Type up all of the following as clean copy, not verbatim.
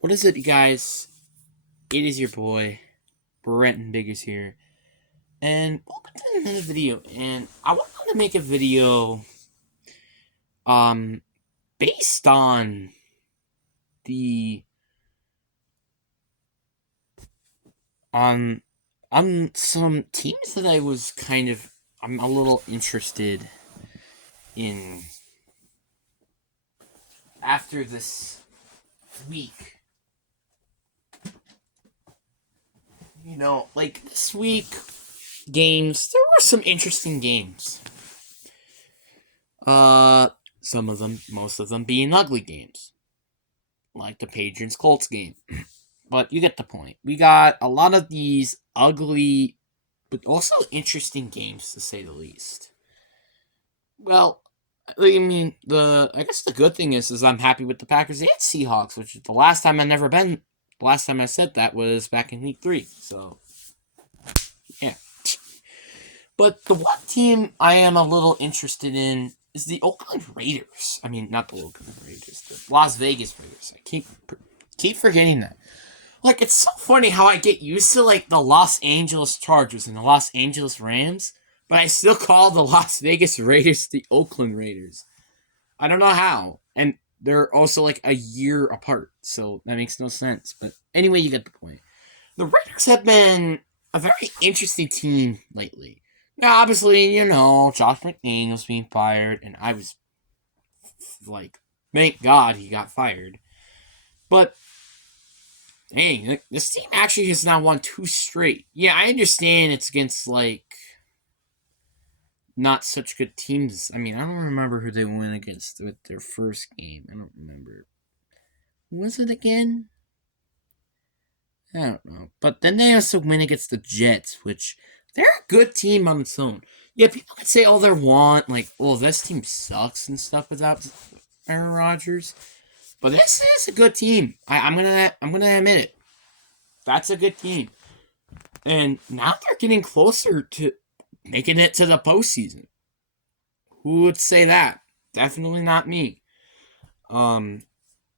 What is it, you guys? It is your boy, Brenton Biggers here, and welcome to another video. And I wanted to make a video, um, based the on on some teams that I'm a little interested in after this week. Like this week games, there were some interesting games. Uh, some of them, most of them being ugly games, like the Patriots Colts game. But you get the point. We got a lot of these ugly, but also interesting games to say the least. Well, I guess the good thing is I'm happy with the Packers and Seahawks, which is the last time I never been. The last time I said that was back in week 3. So yeah. But the one team I am a little interested in is the Oakland Raiders. I mean, not the Oakland Raiders, the Las Vegas Raiders. I keep forgetting that. Like, it's so funny how I get used to, like, the Los Angeles Chargers and the Los Angeles Rams, but I still call the Las Vegas Raiders the Oakland Raiders. I don't know how. And they're also, like, a year apart, so that makes no sense. But anyway, you get the point. The Raiders have been a very interesting team lately. Now, obviously, Josh McDaniels being fired, and I was, like, thank God he got fired. But hey, this team actually has now won 2 straight. Yeah, I understand it's against, like, not such good teams. I mean, I don't remember who they went against with their first game. I don't remember. Who was it again? I don't know. But then they also win against the Jets, which they're a good team on its own. Yeah, people could say all they want, like, oh, this team sucks and stuff without Aaron Rodgers. But this is a good team. I'm gonna admit it. That's a good team. And now they're getting closer to making it to the postseason. Who would say that? Definitely not me. Um,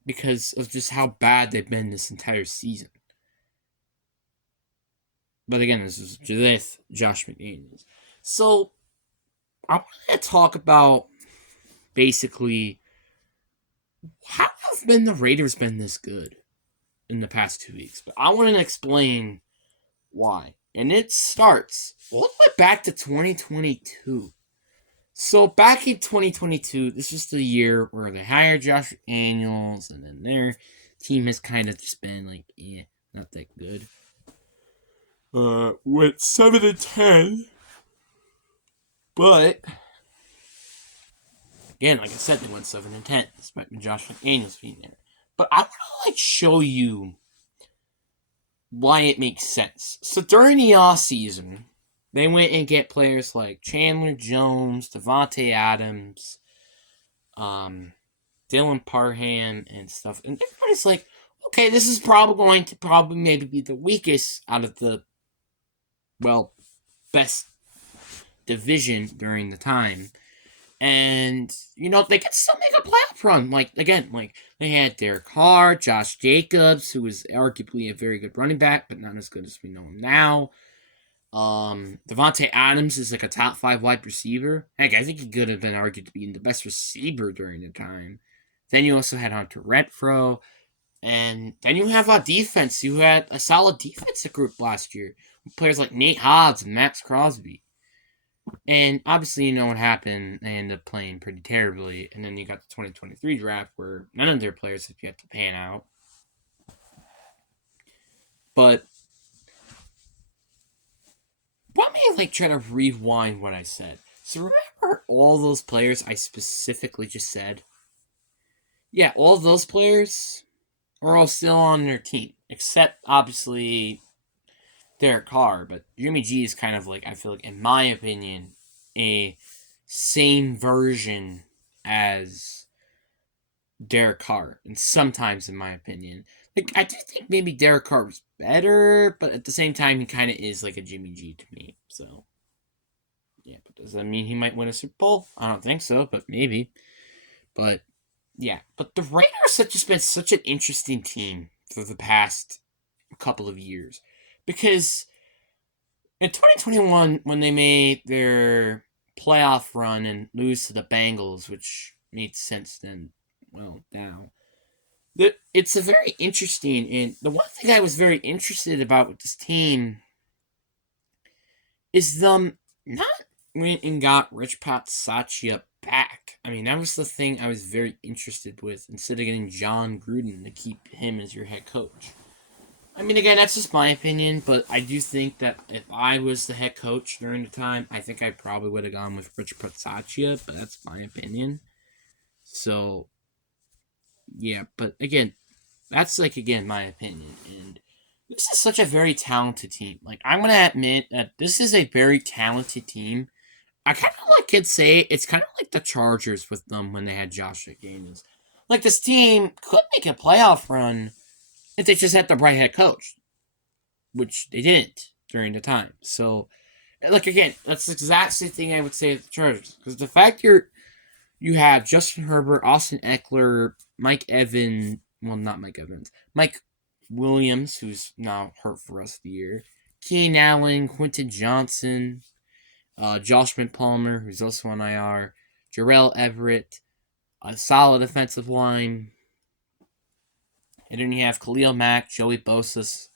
because of just how bad they've been this entire season. But again, this is with Josh McDaniels. So I want to talk about basically how have been the Raiders been this good in the past 2 weeks. But I want to explain why. And it starts all the way back to 2022. So back in 2022, this was the year where they hired Josh Daniels, and then their team has kind of just been like, not that good. Went 7-10, but again, like I said, they went 7-10 despite Josh McDaniels being there. But I want to show you why it makes sense. So during the off season, they went and get players like Chandler Jones, Davante Adams, Dylan Parham and stuff. And everybody's like, okay, this is probably going to maybe be the weakest out of the, well, best division during the time. And, they can still make a playoff run. Like, again, like, they had Derek Carr, Josh Jacobs, who was arguably a very good running back, but not as good as we know him now. Davante Adams is like a top 5 wide receiver. Heck, I think he could have been argued to be the best receiver during the time. Then you also had Hunter Renfrow. And then you have a defense. You had a solid defensive group last year. With players like Nate Hobbs and Max Crosby. And obviously, you know what happened. They ended up playing pretty terribly. And then you got the 2023 draft where none of their players have yet to pan out. But let me try to rewind what I said. So remember all those players I specifically just said? Yeah, all those players are all still on their team. Except, obviously, Derek Carr. But Jimmy G is kind of like, I feel like, in my opinion, a same version as Derek Carr. And sometimes, in my opinion. Like, I do think maybe Derek Carr was better, but at the same time, he kind of is like a Jimmy G to me. So, yeah, but does that mean he might win a Super Bowl? I don't think so, but maybe. But, yeah. But the Raiders have just been such an interesting team for the past couple of years. Because in 2021, when they made their playoff run and lose to the Bengals, which made sense then, well, now, it's a very interesting, and the one thing I was very interested about with this team is them not went and got Rich Patsachia back. I mean, that was the thing I was very interested with, instead of getting John Gruden to keep him as your head coach. I mean, again, that's just my opinion, but I do think that if I was the head coach during the time, I think I probably would have gone with Rich Patsachia, but that's my opinion. So, yeah, but again, that's like, again, my opinion. And this is such a very talented team. Like, I'm going to admit that this is a very talented team. I kind of like could say it's kind of like the Chargers with them when they had Josh McDaniels. Like, this team could make a playoff run if they just had the right head coach, which they didn't during the time. So, like, again, that's the exact same thing I would say at the Chargers. Because the fact you have Justin Herbert, Austin Eckler, Mike Evans, well, not Mike Evans, Mike Williams, who's now hurt for the rest of the year, Keenan Allen, Quentin Johnson, Josh Palmer, who's also on IR, Jarrell Everett, a solid offensive line. And then you have Khalil Mack, Joey Bosa,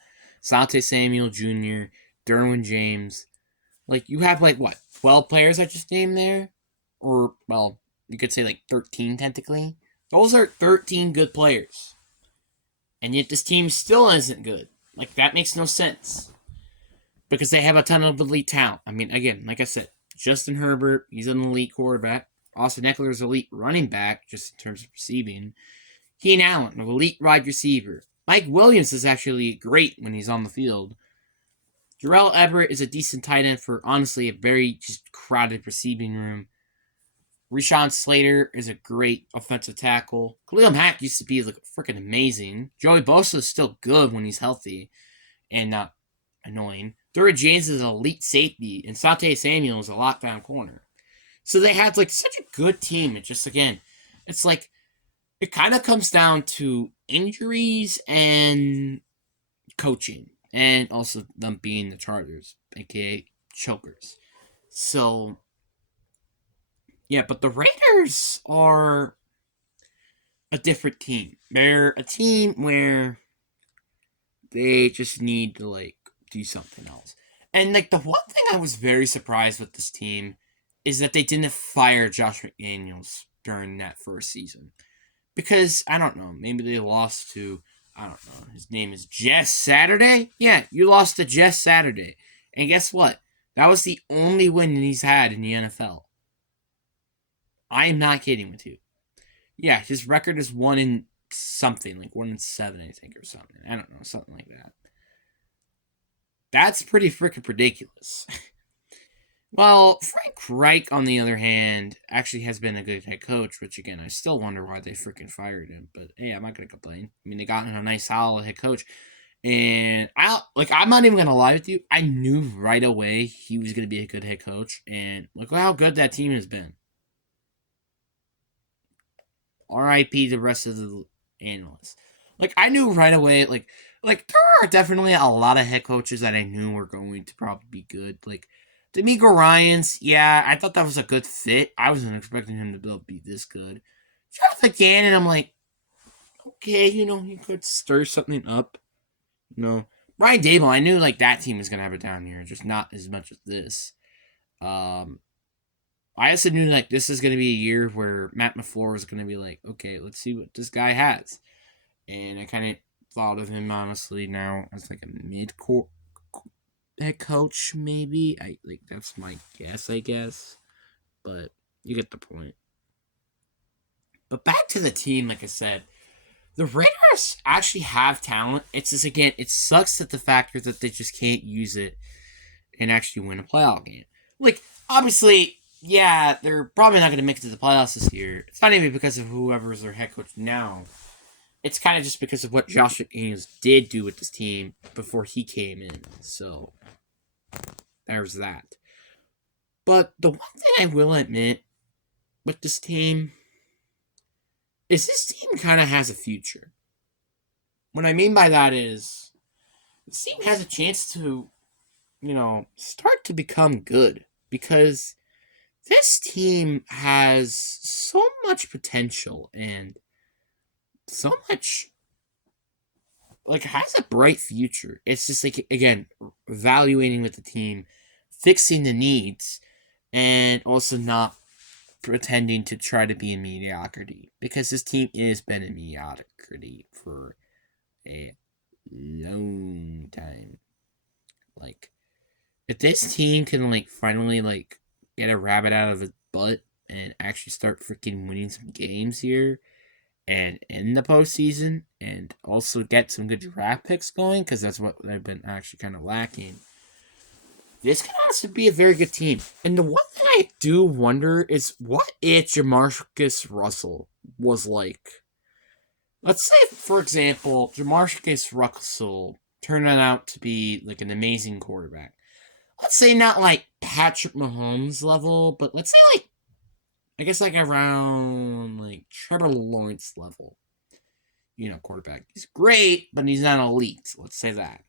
Sante Samuel Jr., Derwin James. Like, you have, like, what, 12 players I just named there? Or, well, you could say, like, 13, technically. Those are 13 good players. And yet this team still isn't good. Like, that makes no sense. Because they have a ton of elite talent. I mean, again, like I said, Justin Herbert, he's an elite quarterback. Austin Eckler is an elite running back, just in terms of receiving. Keenan Allen, an elite wide receiver. Mike Williams is actually great when he's on the field. Jarrell Everett is a decent tight end for, honestly, a very just crowded receiving room. Rashawn Slater is a great offensive tackle. Khalil Mack used to be like freaking amazing. Joey Bosa is still good when he's healthy and not annoying. Derwin James is an elite safety, and Sante Samuel is a lockdown corner. So they had like such a good team. It just, again, it's like it kind of comes down to injuries and coaching, and also them being the Chargers, aka chokers. So, yeah, but the Raiders are a different team. They're a team where they just need to, like, do something else. And, like, the one thing I was very surprised with this team is that they didn't fire Josh McDaniels during that first season. Because, I don't know, maybe they lost to, I don't know, his name is Jess Saturday? Yeah, you lost to Jess Saturday. And guess what? That was the only win that he's had in the NFL. I am not kidding with you. Yeah, his record is 1 in something, like 1 in 7, I think, or something. I don't know, something like that. That's pretty freaking ridiculous. Well, Frank Reich, on the other hand, actually has been a good head coach, which, again, I still wonder why they freaking fired him. But, hey, I'm not going to complain. I mean, they got in a nice, solid head coach. And, I'm not even going to lie with you. I knew right away he was going to be a good head coach. And look how good that team has been. R.I.P. the rest of the analysts. Like, I knew right away, like there are definitely a lot of head coaches that I knew were going to probably be good. Like, D'Amico Ryans, yeah, I thought that was a good fit. I wasn't expecting him to be this good. Jonathan Gannon, I'm like, okay, he could stir something up. Brian Daboll, I knew, like, that team was going to have a down year, just not as much as this. I also knew, like, this is going to be a year where Matt LaFleur was going to be like, okay, let's see what this guy has. And I kind of thought of him, honestly, now as, like, a mid-court head coach, maybe. That's my guess, I guess. But you get the point. But back to the team, like I said, the Raiders actually have talent. It's just, again, it sucks that the factor that they just can't use it and actually win a playoff game. Like, obviously, yeah, they're probably not going to make it to the playoffs this year. It's not even because of whoever is their head coach now. It's kind of just because of what Josh McDaniels did do with this team before he came in. So, there's that. But the one thing I will admit with this team is this team kind of has a future. what I mean by that is this team has a chance to, start to become good because this team has so much potential and so much, like, has a bright future. It's just like, again, evaluating with the team, fixing the needs, and also not pretending to try to be in mediocrity because this team has been in mediocrity for a long time. Like, if this team can finally get a rabbit out of its butt and actually start freaking winning some games here and in the postseason and also get some good draft picks going, because that's what they've been actually kind of lacking, this can also be a very good team. And the one thing I do wonder is what if Jamarcus Russell was like. Let's say, for example, Jamarcus Russell turned out to be like an amazing quarterback. Let's say not like Patrick Mahomes level, but let's say I guess around Trevor Lawrence level. Quarterback. He's great, but he's not elite. Let's say that.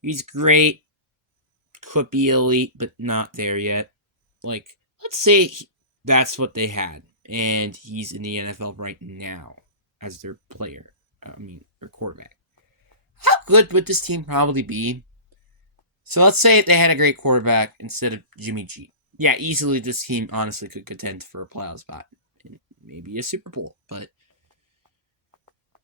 He's great, could be elite, but not there yet. Let's say that's what they had, and he's in the NFL right now as their player. Their quarterback. How good would this team probably be? So let's say if they had a great quarterback instead of Jimmy G. Yeah, easily this team honestly could contend for a playoff spot. And maybe a Super Bowl. But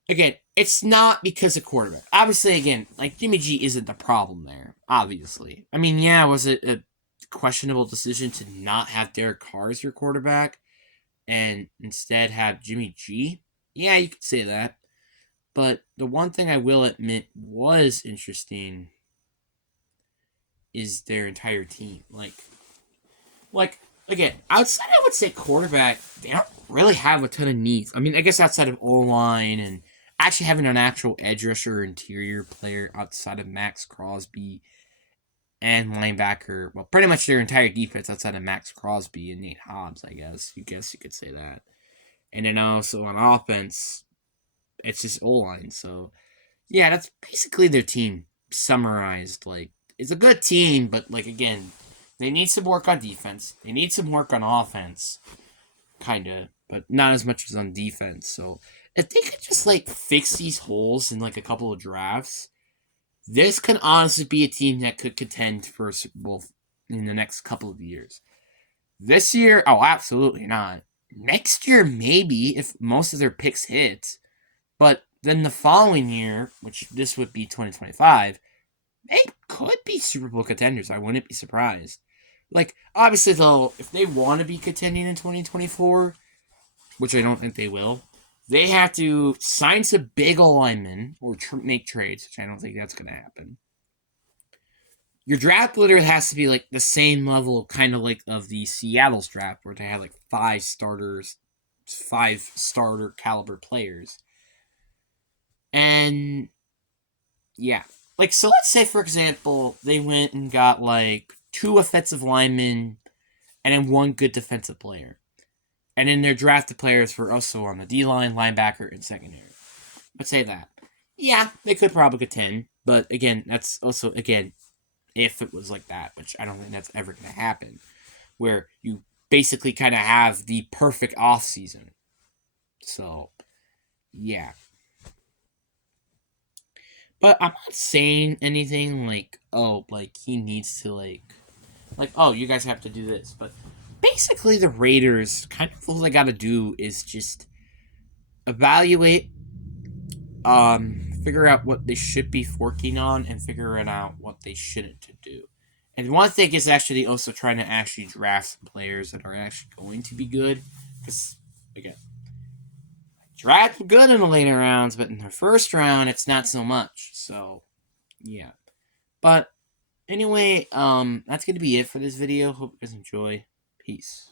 again, it's not because of quarterback. Obviously, again, Jimmy G isn't the problem there. Obviously. Was it a questionable decision to not have Derek Carr as your quarterback and instead have Jimmy G? Yeah, you could say that. But the one thing I will admit was interesting is their entire team. Again, outside I would say quarterback, they don't really have a ton of needs. I guess outside of O-line and actually having an actual edge rusher or interior player outside of Max Crosby and linebacker, well, pretty much their entire defense outside of Max Crosby and Nate Hobbs, I guess. You could say that. And then also on offense, it's just O-line. So, yeah, that's basically their team summarized. It's a good team, but, again, they need some work on defense. They need some work on offense. Kind of, but not as much as on defense. So, if they could just, fix these holes in, a couple of drafts, this could honestly be a team that could contend for a Super Bowl in the next couple of years. This year, oh, absolutely not. Next year, maybe, if most of their picks hit. But then the following year, which this would be 2025, they could be Super Bowl contenders. I wouldn't be surprised. Obviously, though, if they want to be contending in 2024, which I don't think they will, they have to sign some big linemen or make trades, which I don't think that's going to happen. Your draft literally has to be the same level, kind of of the Seattle's draft, where they had 5 starter caliber players. And yeah. So let's say, for example, they went and got 2 offensive linemen and then 1 good defensive player. And then their drafted players were also on the D-line, linebacker, and secondary. Let's say that. Yeah, they could probably contend. But again, that's also, again, if it was like that, which I don't think that's ever going to happen, where you basically kind of have the perfect offseason. So, yeah. But I'm not saying anything he needs to, oh, you guys have to do this. But basically, the Raiders, kind of all they got to do is just evaluate, figure out what they should be working on, and figuring out what they shouldn't to do. And one thing is actually also trying to actually draft some players that are actually going to be good. Because, again, draft good in the later rounds, but in the first round, it's not so much. So, yeah. But, anyway, that's going to be it for this video. Hope you guys enjoy. Peace.